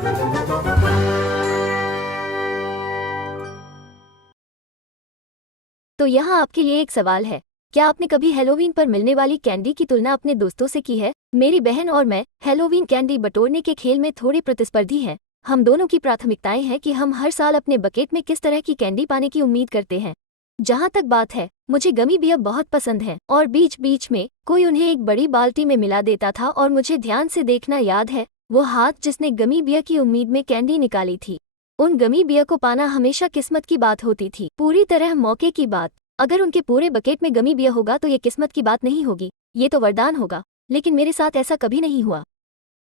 तो यहाँ आपके लिए एक सवाल है, क्या आपने कभी हैलोवीन पर मिलने वाली कैंडी की तुलना अपने दोस्तों से की है? मेरी बहन और मैं हैलोवीन कैंडी बटोरने के खेल में थोड़े प्रतिस्पर्धी हैं। हम दोनों की प्राथमिकताएं हैं कि हम हर साल अपने बकेट में किस तरह की कैंडी पाने की उम्मीद करते हैं। जहाँ तक बात है, मुझे गमी बियर बहुत पसंद है और बीच बीच में कोई उन्हें एक बड़ी बाल्टी में मिला देता था और मुझे ध्यान से देखना याद है वो हाथ जिसने गमी बियर की उम्मीद में कैंडी निकाली थी। उन गमी बियर को पाना हमेशा किस्मत की बात होती थी, पूरी तरह मौके की बात। अगर उनके पूरे बकेट में गमी बियर होगा तो ये किस्मत की बात नहीं होगी, ये तो वरदान होगा। लेकिन मेरे साथ ऐसा कभी नहीं हुआ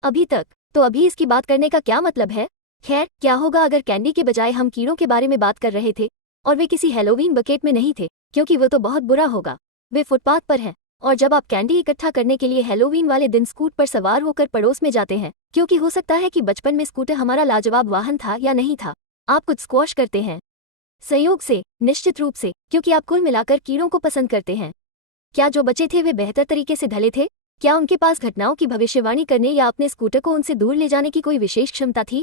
अभी तक, तो अभी इसकी बात करने का क्या मतलब है? खैर, क्या होगा अगर कैंडी के बजाय हम कीड़ों के बारे में बात कर रहे थे और वे किसी हैलोवीन बकेट में नहीं थे, क्योंकि वो तो बहुत बुरा होगा। वे फुटपाथ पर हैं और जब आप कैंडी इकट्ठा करने के लिए हैलोवीन वाले दिन स्कूटर पर सवार होकर पड़ोस में जाते हैं, क्योंकि हो सकता है कि बचपन में स्कूटर हमारा लाजवाब वाहन था या नहीं था, आप कुछ स्क्वॉश करते हैं संयोग से, निश्चित रूप से, क्योंकि आप कुल मिलाकर कीड़ों को पसंद करते हैं। क्या जो बचे थे वे बेहतर तरीके से ढले थे? क्या उनके पास घटनाओं की भविष्यवाणी करने या अपने स्कूटर को उनसे दूर ले जाने की कोई विशेष क्षमता थी?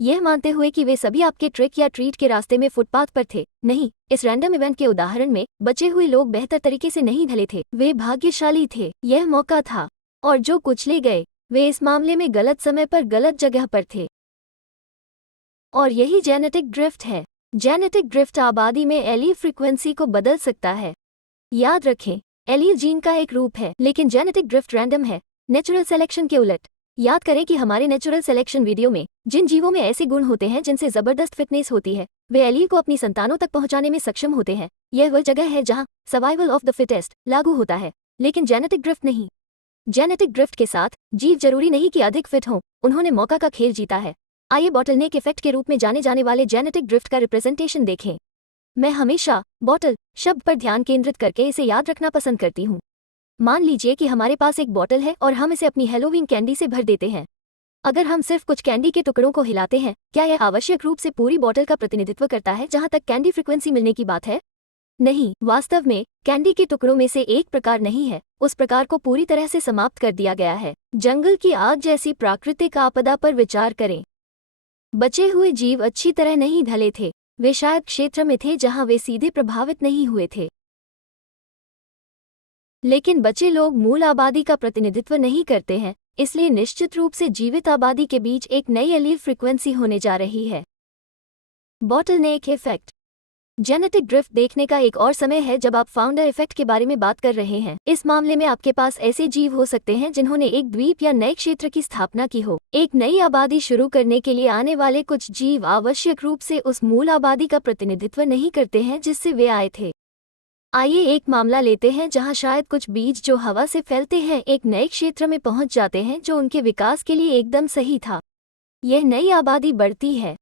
यह मानते हुए कि वे सभी आपके ट्रिक या ट्रीट के रास्ते में फुटपाथ पर थे, नहीं, इस रैंडम इवेंट के उदाहरण में बचे हुए लोग बेहतर तरीके से नहीं ढले थे, वे भाग्यशाली थे। यह मौका था, और जो कुचले गए वे इस मामले में गलत समय पर गलत जगह पर थे। और यही जेनेटिक ड्रिफ्ट है। जेनेटिक ड्रिफ्ट आबादी में एलील फ्रीक्वेंसी को बदल सकता है। याद रखें, एलील जीन का एक रूप है, लेकिन जेनेटिक ड्रिफ्ट रैंडम है, नेचुरल सिलेक्शन के उलट। याद करें कि हमारे नेचुरल सिलेक्शन वीडियो में जिन जीवों में ऐसे गुण होते हैं जिनसे जबरदस्त फिटनेस होती है, वे एलील को अपनी संतानों तक पहुंचाने में सक्षम होते हैं। यह वह जगह है जहां सर्वाइवल ऑफ द फिटेस्ट लागू होता है, लेकिन जेनेटिक ड्रिफ्ट नहीं। जेनेटिक ड्रिफ्ट के साथ जीव जरूरी नहीं कि अधिक फिट हों, उन्होंने मौका का खेल जीता है। आइए बॉटलनेक इफेक्ट के रूप में जाने जाने वाले जेनेटिक ड्रिफ्ट का रिप्रेजेंटेशन देखें। मैं हमेशा बॉटल शब्द पर ध्यान केंद्रित करके इसे याद रखना पसंद करती हूँ। मान लीजिए कि हमारे पास एक बॉटल है और हम इसे अपनी हैलोवीन कैंडी से भर देते हैं। अगर हम सिर्फ कुछ कैंडी के टुकड़ों को हिलाते हैं, क्या यह आवश्यक रूप से पूरी बॉटल का प्रतिनिधित्व करता है जहां तक कैंडी फ्रीक्वेंसी मिलने की बात है? नहीं, वास्तव में कैंडी के टुकड़ों में से एक प्रकार नहीं है, उस प्रकार को पूरी तरह से समाप्त कर दिया गया है। जंगल की आग जैसी प्राकृतिक आपदा पर विचार करें। बचे हुए जीव अच्छी तरह नहीं ढले थे, वे शायद क्षेत्र में थे जहां वे सीधे प्रभावित नहीं हुए थे। लेकिन बचे लोग मूल आबादी का प्रतिनिधित्व नहीं करते हैं, इसलिए निश्चित रूप से जीवित आबादी के बीच एक नई एलील फ्रीक्वेंसी होने जा रही है। Bottleneck effect. जेनेटिक ड्रिफ्ट देखने का एक और समय है जब आप फाउंडर इफेक्ट के बारे में बात कर रहे हैं। इस मामले में आपके पास ऐसे जीव हो सकते हैं जिन्होंने एक द्वीप या नए क्षेत्र की स्थापना की हो। एक नई आबादी शुरू करने के लिए आने वाले कुछ जीव आवश्यक रूप से उस मूल आबादी का प्रतिनिधित्व नहीं करते हैं जिससे वे आए थे। आइए एक मामला लेते हैं जहां शायद कुछ बीज जो हवा से फैलते हैं एक नए क्षेत्र में पहुंच जाते हैं जो उनके विकास के लिए एकदम सही था। यह नई आबादी बढ़ती है।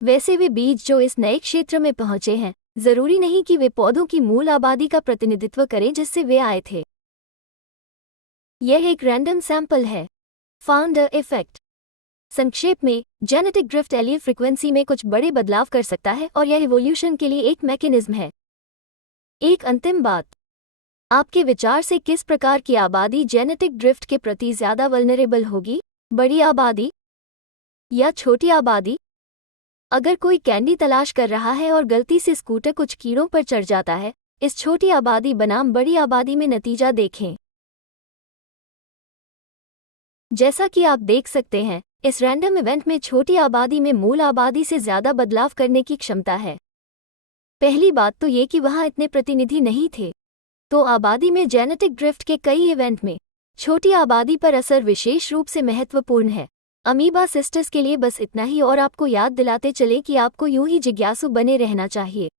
वैसे वे बीज जो इस नए क्षेत्र में पहुंचे हैं, जरूरी नहीं कि वे पौधों की मूल आबादी का प्रतिनिधित्व करें जिससे वे आए थे। यह एक रैंडम सैंपल है। Founder effect. संक्षेप में, जेनेटिक ड्रिफ्ट एलील फ्रीक्वेंसी में कुछ बड़े बदलाव कर सकता है और यह इवोल्यूशन के लिए एक मैकेनिज्म है। एक अंतिम बात, आपके विचार से किस प्रकार की आबादी जेनेटिक ड्रिफ्ट के प्रति ज्यादा वल्नरेबल होगी, बड़ी आबादी या छोटी आबादी? अगर कोई कैंडी तलाश कर रहा है और गलती से स्कूटर कुछ कीड़ों पर चढ़ जाता है, इस छोटी आबादी बनाम बड़ी आबादी में नतीजा देखें। जैसा कि आप देख सकते हैं, इस रैंडम इवेंट में छोटी आबादी में मूल आबादी से ज्यादा बदलाव करने की क्षमता है। पहली बात तो ये कि वहाँ इतने प्रतिनिधि नहीं थे, तो आबादी में जेनेटिक ड्रिफ्ट के कई इवेंट में छोटी आबादी पर असर विशेष रूप से महत्वपूर्ण है। अमीबा सिस्टर्स के लिए बस इतना ही, और आपको याद दिलाते चले कि आपको यूं ही जिज्ञासु बने रहना चाहिए।